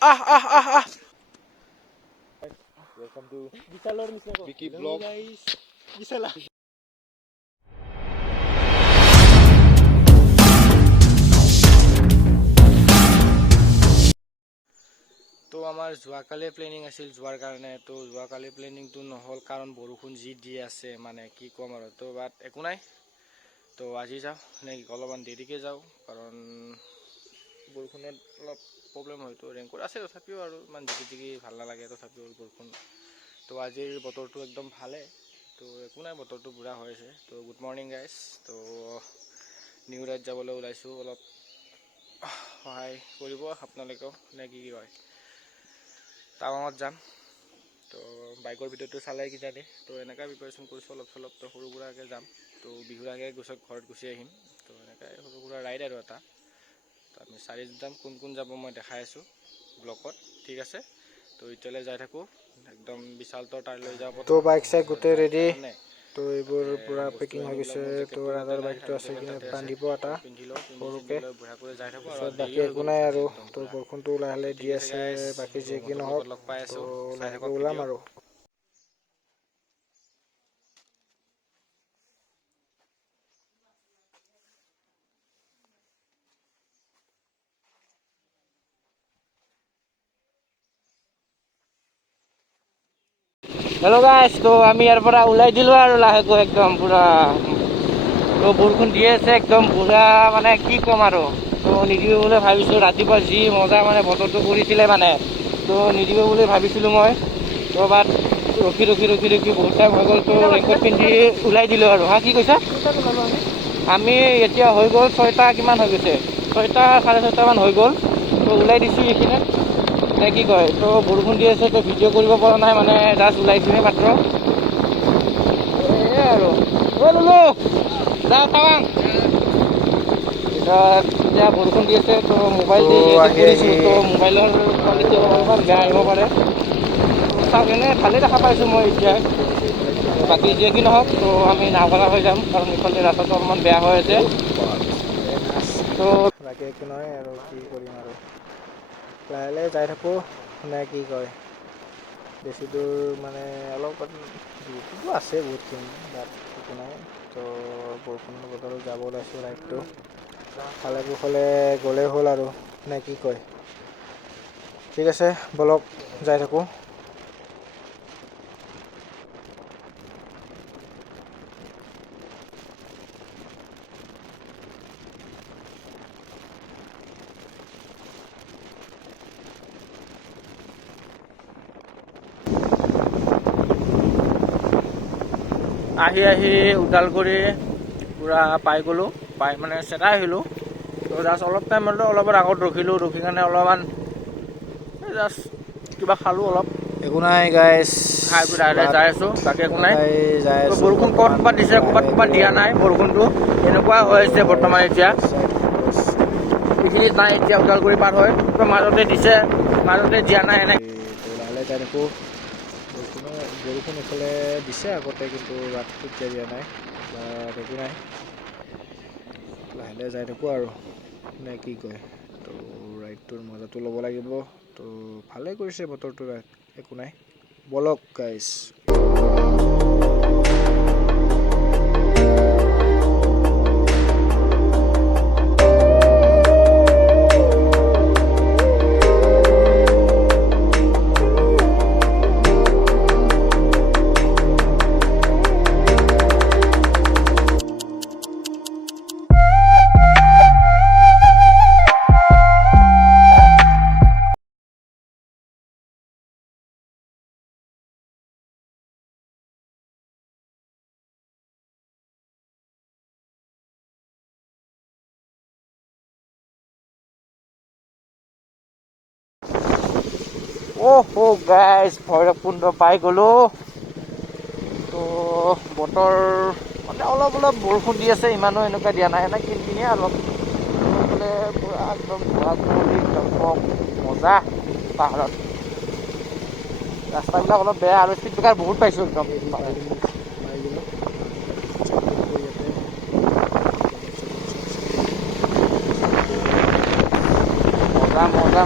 Welcome to Vicky Vlog. Guys. তো আমাৰ যোৱাকালি প্লেনিং আছিল যোৱাৰ কাৰণে তো যোৱাকালি প্লেনিংটো নহ'ল কাৰণ বৰষুণ যি দি আছে মানে কি ক'ম আৰু তো বাট একো নাই তো আজি যাওঁ নে অলপমান দেৰিকৈ যাওঁ কাৰণ বৰষুণত অলপ প্ৰব্লেম হয়তো ৰেইনকোট আছে তথাপিও আৰু ইমান জিকি ভাল নালাগে তথাপিও বৰষুণ তো আজিৰ বতৰটো একদম ভালে তো একো নাই বতৰটো বুঢ়া হৈ আছে তো গুড মৰ্ণিং গাইজ তো নিউ ৰাইড যাবলৈ ওলাইছোঁ অলপ সহায় কৰিব আপোনালোকেও নে কি কয় টাৱাঙত যাম তো বাইকৰ ভিতৰতো চালে কিজানি তো এনেকৈ প্ৰিপাৰেশ্যন কৰিছোঁ অলপ চলপ তো সৰু সুৰাকৈ যাম তো বিহুৰ আগে ঘৰত গুচি আহিম তো এনেকৈ সৰু সুৰা ৰাইড আৰু এটা তো আমি চাৰিজন যাম কোন যাব মই দেখাই আছোঁ ব্লকত ঠিক আছে তো এতিয়ালৈ যাই থাকোঁ একদম বিশালতৰ তালৈ যাব তো বাইক চাইক গোটেই ৰেডি তো এইবোৰ পুৰা পেকিং হৈ গৈছে তো ৰাধাৰ বাইকটো আছে কিনে বান্ধিব এটা সৰুকৈ তাৰপিছত বাকী একো নাই আৰু তো বৰষুণটো লাহে দি আছে বাকী যি কি নহওক তো লাহেকৈ ওলাম আৰু হেল্ল' গাইছ তো আমি ইয়াৰ পৰা ওলাই দিলোঁ আৰু লাহেকৈ একদম পুৰা তো বৰষুণ দি আছে একদম পুৰা মানে কি ক'ম আৰু তো নিদিব বুলি ভাবিছোঁ ৰাতিপুৱা যি মজা মানে বতৰটো কৰিছিলে মানে তো নিদিব বুলি ভাবিছিলোঁ মই তো বাট ৰখি বহুত টাইম হৈ গ'ল তো ৰেইনকোট পিন্ধি ওলাই দিলোঁ আৰু হা কি কৈছা আমি এতিয়া হৈ গ'ল 6টা কিমান হৈ গৈছে 6টা 6:30মান হৈ গ'ল তো ওলাই দিছোঁ এইখিনি নে কি কয় তো বৰষুণ দি আছে তো ভিডিঅ' কৰিব পৰা নাই মানে জাষ্ট ওলাইছোঁহে মাত্ৰ এই আৰু ললো যাওঁ টাৱাং এতিয়া বৰষুণ দি আছে তো মোবাইল দি কৰিছোঁ তো মোবাইলৰ কোৱালিটি অলপমান বেয়া আহিব পাৰে চাওক এনেই ভালেই দেখা পাইছোঁ মই এতিয়া বাকী যি কি নহওক তো আমি নাওঘৰা হৈ যাম কাৰণ ইফালে ৰাস্তাটো অলপমান বেয়া হৈ আছে তো বাকী একো নহয় আৰু কি কৰিম আৰু লাহে যাই থাকোঁ নে কি কয় বেছি দূৰ মানে অলপ দূৰটোতো আছে বহুতখিনি বাট একো নাই তো বৰষুণৰ বতৰত যাব ওলাইছোঁ ৰাইডটো খালে কুশলে গ'লেই হ'ল আৰু নে কি কয় ঠিক আছে বলক যাই থাকোঁ আহি ওদালগুৰি পূৰা পাই গ'লোঁ পাই মানে চেটাই আহিলোঁ তো জাষ্ট অলপ টাইম হ'লেও অলপমান আগত ৰখিলোঁ ৰখি কাৰণে অলপমান জাষ্ট কিবা খালোঁ অলপ একো নাই গাইজ খাই পেলাই যাই আছোঁ বাকী একো নাই যাই তো আছোঁ বৰষুণ ক'ৰবাত দিছে ক'ৰবাত দিয়া নাই বৰষুণটো এনেকুৱা হৈ আছে বৰ্তমান এতিয়া এইখিনিত নাই এতিয়া ওদালগুৰি পাৰ হয় তো মাজতে দিছে মাজতে দিয়া নাই এনে লাহে যাই থাকোঁ বৰষুণ এইফালে দিছে আগতে কিন্তু ৰাতিটো এতিয়া দিয়া নাই একো নাই লাহে যাই থাকোঁ আৰু নে কি কয় তো ৰাইডটোৰ মজাটো ল'ব লাগিব তো ভালেই কৰিছে বতৰটো একো নাই বলক গাইজ গাইজ ভৈৰৱকুণ্ড পাই গ'লোঁ তো বতৰ মানে অলপ বৰষুণ দি আছে ইমানো এনেকুৱা দিয়া নাই এনে কিনকিনিয়ে অলপ বোলে পূৰা একদম একদম মজা পাহাৰত ৰাস্তাবিলাক অলপ বেয়া আৰু স্পীড ব্ৰেকাৰ বহুত পাইছোঁ একদম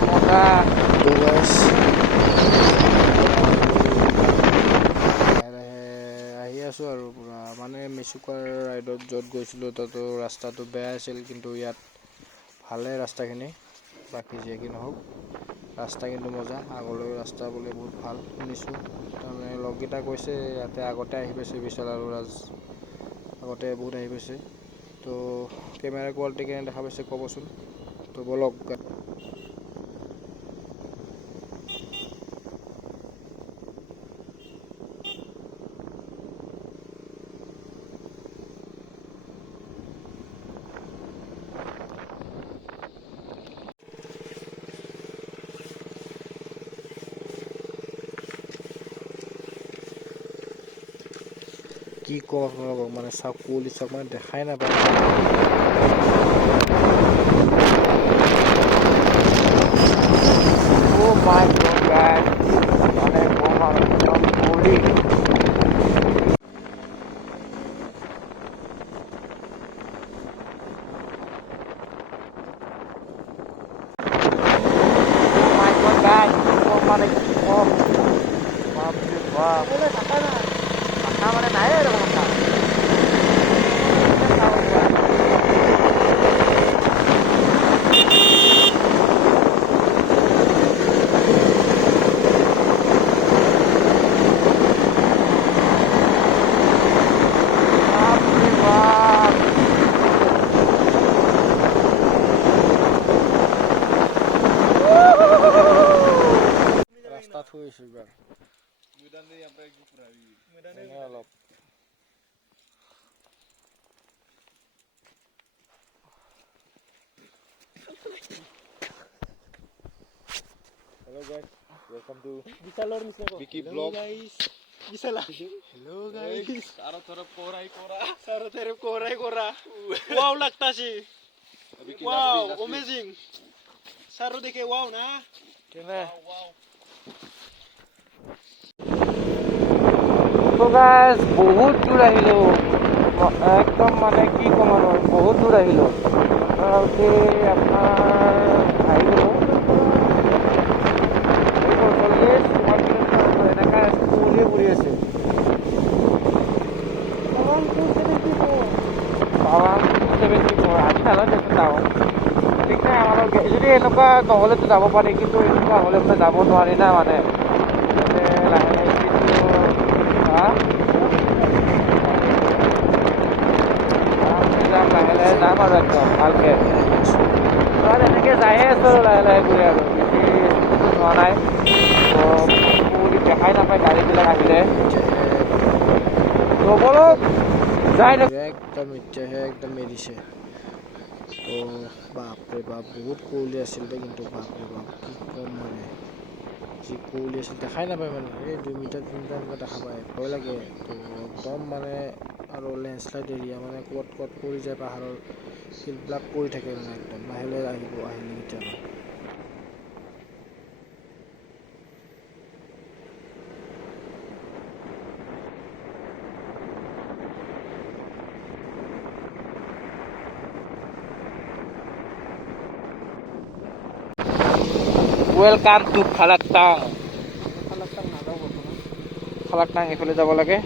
মজা তো গাইছ আহি আছোঁ আৰু পূৰা মানে মেচুকাৰ ৰাইডত য'ত গৈছিলোঁ তাতো ৰাস্তাটো বেয়া আছিল, কিন্তু ইয়াত ভালে ৰাস্তাখিনি। বাকী যিয়ে কি নহওক ৰাস্তা কিন্তু মজা, আগলৈ ৰাস্তা বোলে বহুত ভাল শুনিছোঁ। তাৰমানে লগকেইটা কৈছে ইয়াতে আগতে আহি পাইছে, বিশাল আৰু ৰাজ আগতে বহুত আহি পাইছে। তো কেমেৰা কোৱালিটি কেনে দেখা পাইছে ক'বচোন। তো ব'লক। কি কওঁ আপোনালোকক, মানে চাওক কুঁৱলী চাওক, মানে দেখাই নাপায়। Oh my God, guys. মানে কম আৰু একদম কুঁৱলী। Oh my God, guys. কম মানে কি কম। বাপৰে বাপ। মাথা মানে নাই আৰু মাথা। ৰাস্তাত শুইছোঁ এইবাৰ অলপ। Hello guys, welcome to বিশালৰ নিচিনা Vicky Vlog. বিশালা হেল্ল' গাইস, চাৰো তৰফ কোহৰাই কৰা ওয়াও লাগতাছে, ওয়াও অমেজিং। চাৰো দেখে ওয়াও না কেনে তো গাইজ বহুত দূৰ আহিলোঁ, একদম মানে কি ক'ম আৰু বহুত দূৰ আহিলোঁ। মোটামুটি আপোনাৰ আহিলোঁ 40-1 কিলোমিটাৰ এনেকৈ কুঁৱলী পৰি আছে। 74 আজি নালাগে দেখোন যাওঁ, ঠিক নাই। আমাৰ যদি এনেকুৱা নহ'লেতো যাব পাৰি, কিন্তু এনেকুৱা হ'লে মানে যাব নোৱাৰি না। মানে লাহে লাহে যাম, লাহে লাহে যাম আৰু একদম ভালকৈ। এনেকৈ যায়ে আছোঁ আৰু লাহে লাহে কৰি, আৰু বেছি যোৱা নাই। তো কুঁৱলী দেখাই নাপায় গাড়ীবিলাক আহিলে। তো বলক যাই থাকোঁ। একদম এতিয়াহে একদম এৰিছে। তো বাপৰে বাপ বহুত কুঁৱলী আছিল দেই, কিন্তু বাপৰে বাপ কি ক'ম, মানে যি কুঁৱলী আছিল দেখাই নাপায়। মানে এই 2 মিটাৰ 3 মিটাৰ এনেকুৱা দেখা পায়, ভয় লাগে। তো একদম মানে আৰু লেণ্ডশ্লাইড এৰিয়া, মানে ক'ত ক'ত পৰি যায়, পাহাৰৰ শিলবিলাক পৰি থাকে, মানে একদম লাহে লাহে আহিলে কেতিয়াবা। Welcome to খালাকটাং। খালাকটাং নাযাওঁ বৰ্তমান, খালাকটাং এইফালে যাব লাগে।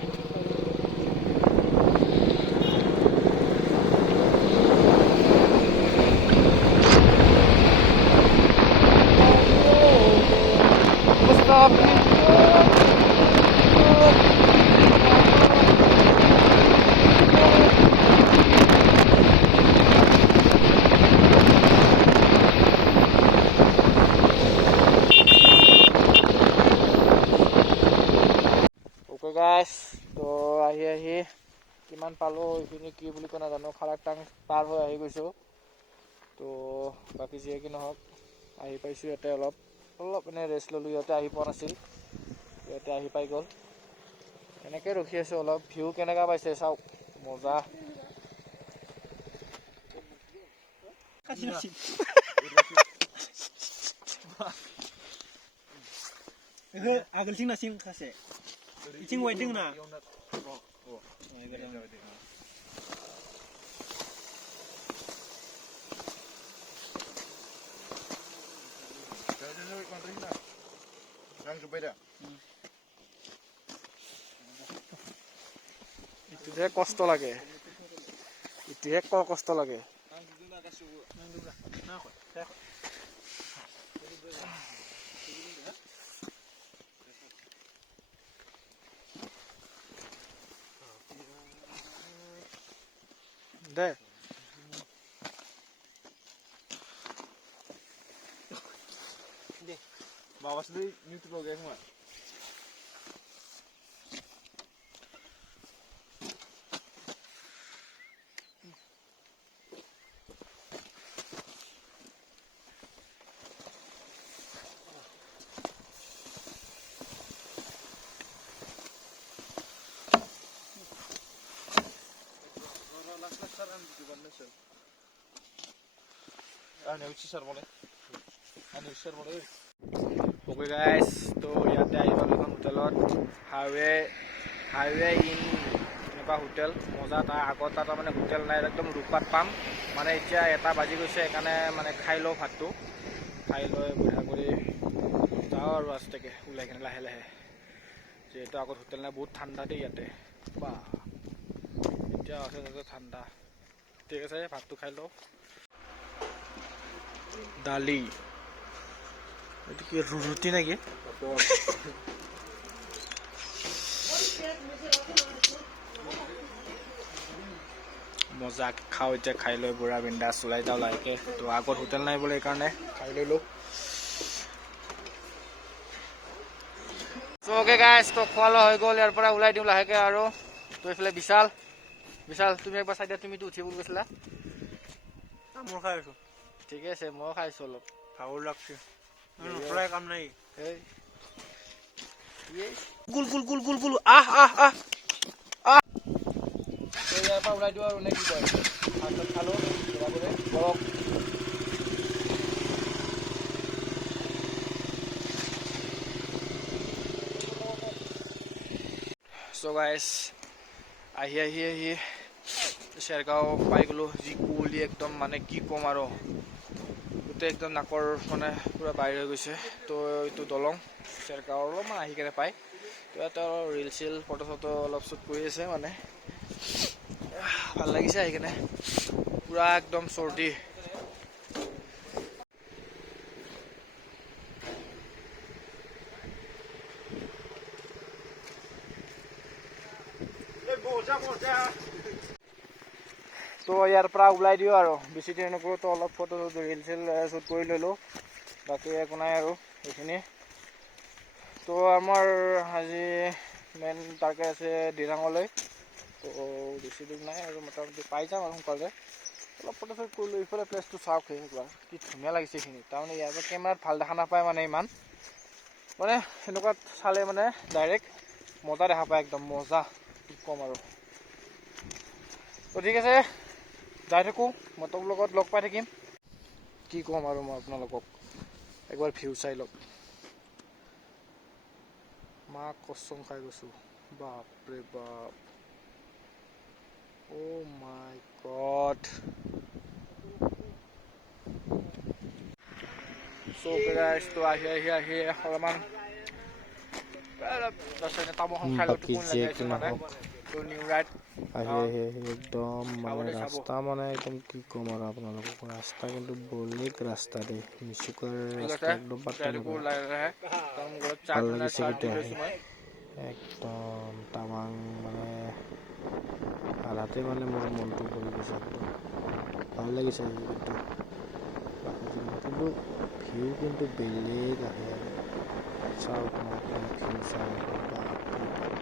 গাইছ, তো আহি কিমান পালোঁ, এইখিনি কি বুলি কয় নাজানো, খালাকটাং পাৰ হৈ আহি গৈছোঁ। তো বাকী যিয়ে কি নহওক আহি পাইছোঁ ইয়াতে। অলপ এনে ৰেষ্ট ল'লোঁ, ইয়াতে আহি পোৱা নাছিল, ইয়াতে আহি পাই গ'ল। এনেকৈ ৰখি আছোঁ অলপ। ভিউ কেনেকুৱা পাইছে চাওক, মজা। आगोलथिं नासिम खासे इथिं वाइट दों ना ইটোহে কষ্ট লাগে, ইটোহে কষ্ট লাগে। দে बाबा से न्यूट्रल हो गया हूँ ओके गाइस, तो ইয়াতে আহি পালোঁ এখন হোটেলত। হাইৱে ইন এনেকুৱা হোটেল মজা। তাৰ আগত তাত মানে হোটেল নাই, একদম ৰূপপাত পাম মানে। এতিয়া 1টা বাজি গৈছে, সেইকাৰণে মানে খাই লওঁ ভাতটো। খাই লৈ বঢ়িয়া কৰি যাওঁ আৰু আস্তেকৈ ওলাই কিনে লাহে লাহে, যিহেতু আগত হোটেল নাই। বহুত ঠাণ্ডা দেই ইয়াতে, বা এতিয়া আছে তাতে ঠাণ্ডা। ঠিক আছে, ভাতটো খাই লওঁ। দালি, এইটো কি ৰুটি নেকি? মজা খাওঁ এতিয়া। খাই লৈ বুঢ়া বিন্দাছ ওলাই যাওঁ লাহেকৈ। তো আগত হোটেল নাই বোলে, সেইকাৰণে খাই ললোঁ। চ' অ'কে গাইছ, তো খোৱা লোৱা হৈ গ'ল। ইয়াৰ পৰা ওলাই দিওঁ লাহেকৈ। আৰু তো এইফালে বিশাল, তুমি একবাৰ চাই দিয়া। তুমিতো উঠিব গৈছিলা। মই খাই আছো। ঠিকে আছে, ময়ো খাইছোঁ অলপ। ভাগৰ লাগছে, নচলাই কাম নাই। গুল গুল গুল গুল গুল, আহ আহ আহ আহ। তো ইয়াৰ পৰা ওলাই দিওঁ আৰু নে কি কয়? ভাত চাত খালোঁ বৰাবৰে বৰক। চ' গাইছ, আহি চেৰগাঁও পাই গ'লোঁ। যি কুঁৱলী একদম, মানে কি ক'ম আৰু। গোটেই একদম নাকৰ মানে পূৰা বাহিৰ হৈ গৈছে। তো এইটো দলং চেৰগাঁও অলপমান আহি কেনে পায়। তো ইয়াতে ৰিল চিল ফটো চটো অলপ শ্বুট কৰি আছে মানে। ভাল লাগিছে আহি কেনে, পূৰা একদম চৰ্দি। তো ইয়াৰ পৰা ওলাই দিওঁ আৰু। বেছি দেৰি নকৰোঁ, তো অলপ ফটো ৰিল চিল শ্বুট কৰি ল'লোঁ। বাকী একো নাই আৰু এইখিনি। তো আমাৰ আজি মেইন টাৰ্গেট আছে দিৰাঙলৈ। তো বেছি দূৰ নাই আৰু, মোটামুটি পাই যাম আৰু সোনকালে। অলপ ফটো শ্বুট কৰিলোঁ। ইফালে প্লেচটো চাওক, একবাৰ কি ধুনীয়া লাগিছে এইখিনি। তাৰমানে ইয়াৰ পৰা কেমেৰাত ভাল দেখা নাপায় মানে ইমান, মানে সেনেকুৱাত চালে মানে ডাইৰেক্ট মজা দেখা পায়, একদম মজা। কি ক'ম আৰু। তো ঠিক আছে, যাই থাকোঁ। মই তোৰ লগত লগ পাই থাকিম। কি ক'ম আৰু মই আপোনালোকক, একবাৰ ভিউ চাই লওক। মাক কচম খাই গৈছোঁ, বাপৰে বাপ। অ' মাই গড। চ' গাইছ, তো আহি অলপমান তামোলখন খাই লৈ টোপনি লাগি আছে মানে। তো নিউ ৰাইড আহি একদম মানে ৰাস্তা, মানে একদম কি ক'ম আৰু আপোনালোকক। ৰাস্তা কিন্তু বলিক ৰাস্তা দেই, মিচুকাৰ ৰাস্তা একদম পাত্তা নাপায়। ভাল লাগিছে কিন্তু আহি একদম টাৱাং, মানে আধাতে মানে মোৰ মনটো ভৰি গৈছে একদম। ভাল লাগিছে কিন্তু কিন্তু ভিউ কিন্তু বেলেগ আহে আৰু। চাওক মই একদম ভিউ চাওঁ একবাৰ, বাপৰে বাপ।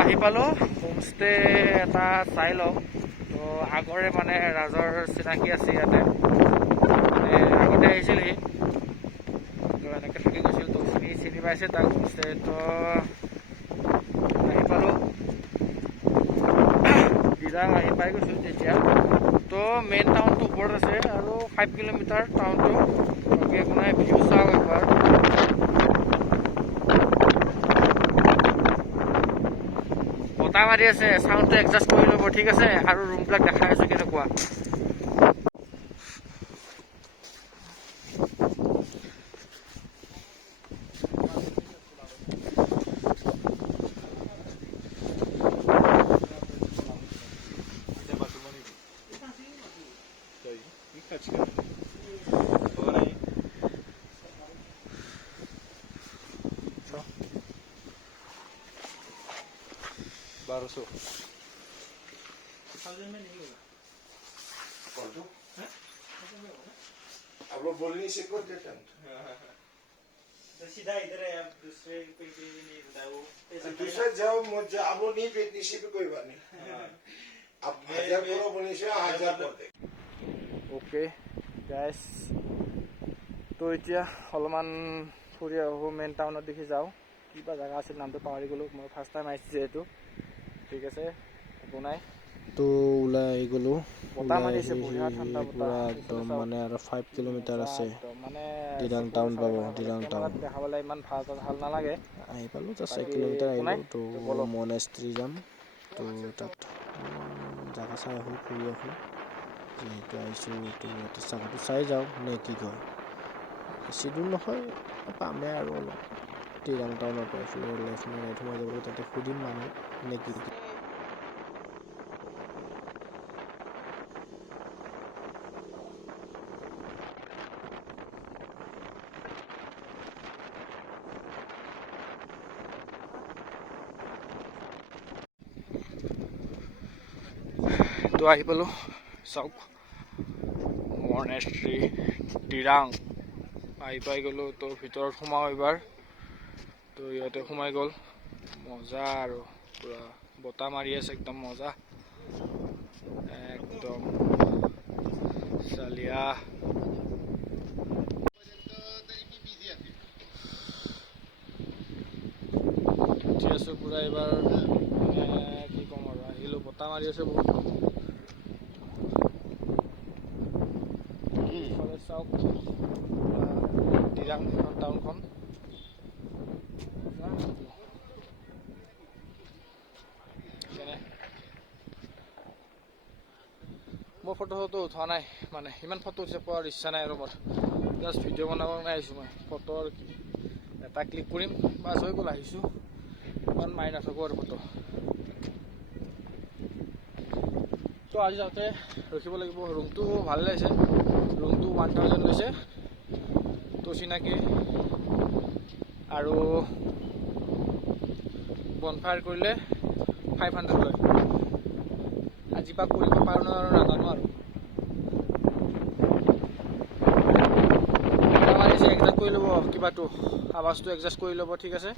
আহি পালোঁ। হোমষ্টে এটা চাই লওঁ। তো আগৰে মানে ৰাজৰ চিনাকি আছে ইয়াতে, মানে আগতে আহিছিল সি। তো এনেকৈ থাকি গৈছিল, তো চিনি পাইছে তাক হোমষ্টে। তো আহি পালোঁ, দিৰাং আহি পাই গৈছোঁ তেতিয়া। তো মেইন টাউনটো ওপৰত আছে আৰু 5 কিলোমিটাৰ টাউনটো। বাকী একো নাই, ভিউ চাওঁ একবাৰ। মাৰি আছে, চাউণ্ডটো এডজাষ্ট কৰি ল'ব, ঠিক আছে? আৰু ৰুমবিলাক দেখাই আছোঁ কেনেকুৱা। अब लोग बोल नहीं सको देते सीधा इधर है, आप दूसरे पे नहीं बताओ। दूसरा जाओ मुझे अब लोग नहीं बेचनी सी भी कोई बात नहीं अब 1000 करो बोलने से 1000 कर दे ओके गाइस তো এতিয়া অলপমান ফুৰি আহোঁ মেইন টাউনত দেখি যাওঁ কিবা জেগা আছিল নামটো পাহৰি গ'লোঁ মই ফাৰ্ষ্ট টাইম আহিছোঁ যিহেতু ঠিক আছে একো নাই তো ওলাই আহি গ'লোঁ বতাহ মাৰিছে বঢ়িয়া ঠাণ্ডা পুৰা বতাহ একদম মানে আৰু 5 কিলোমিটাৰ আছে মানে দিৰাং টাউন পাব দিৰাং টাউন দেখাবলৈ ইমান ভাল নালাগে আহি পালোঁ জাষ্ট 1 বাকী কিলোমিটাৰ একো নাই, আহিলোঁ তো ব'লক। মনেষ্ট্ৰি যাম তো তাত জাগা চাই আহোঁ ফুৰি আহোঁ যিহেতু আহিছোঁ তো ইয়াতে জাগাটো চাই যাওঁ নে কি কয় বেছি দূৰ নহয় পামেই আৰু অলপ দিৰাং টাউনৰ পৰা এইফালে লেফ্ট নে ৰাইট সোমাই যাব লাগিব তাতে সুধিম মানুহ নে কি তো আহি পালোঁ চাওক মনেষ্ট্ৰি দিৰাং আহি পাই গ'লোঁ তো ভিতৰত সোমাওঁ এইবাৰ তো ইয়াতে সোমাই গ'ল মজা আৰু পুৰা বতাহ মাৰি আছে একদম মজা একদম চালিয়া উঠি আছোঁ পুৰা এইবাৰ কি ক'ম আৰু আহিলোঁ বতাহ মাৰি আছে বহুত চাওক দিৰাং টাউনখন মই ফটো উঠোৱা নাই মানে ইমান ফটো উঠিব পোৱাৰ ইচ্ছা নাই আৰু মোৰ জাষ্ট ভিডিঅ' বনাব কাৰণে আহিছোঁ মই ফটো এটা ক্লিক কৰিম বাছ হৈ গ'ল আহিছোঁ ইমান মাৰি নাথাকোঁ আৰু ফটো তো আজি যাওঁতে ৰখিব লাগিব ৰুমটো ভাল লাগিছে ৰুমটো 1000 লৈছে তো চিনাকি আৰু বনফায়াৰ কৰিলে 500 লয় আজি পৰা কৰিব পাৰোঁ আৰু নাজানো আৰু মাৰিছে এডজাষ্ট কৰি ল'ব কিবাটো আৱাজটো এডজাষ্ট কৰি ল'ব ঠিক আছে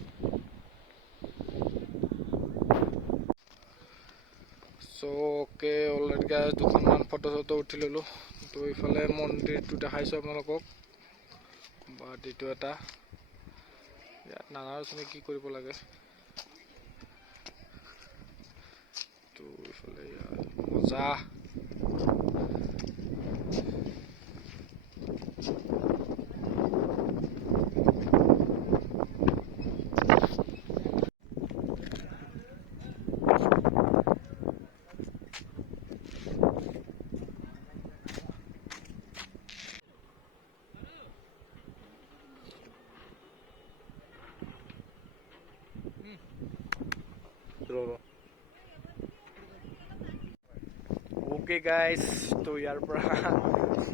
চ' অ'কে অলৰেডি গাইজ দুখনমান ফটো উঠি ল'লোঁ তো এইফালে মন্দিৰটো দেখাইছোঁ আপোনালোকক বাট এইটো এটা ইয়াত নাজানো কি কৰিব লাগে তো এইফালে মজা ओके गाइस तो यार পৰা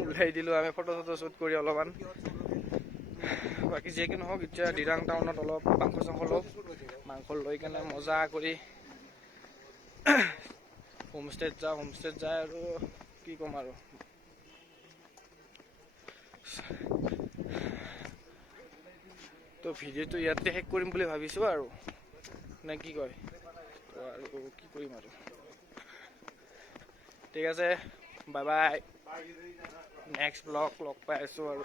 ওলাই দিলোঁ আমি ফটো শ্বুট কৰি অলপমান বাকী যিয়ে কি নহওক এতিয়া দিৰাং টাউনত অলপ মাংস লৈ কেনে মজা কৰি হোমষ্টেত যায় আৰু কি ক'ম আৰু তো ভিডিঅ'টো ইয়াতে শেষ কৰিম বুলি ভাবিছোঁ আৰু নে কি কয় তো আৰু কি কৰিম আৰু ঠিক আছে বাই বাই নেক্সট ব্লগ লগ পাই আছোঁ আৰু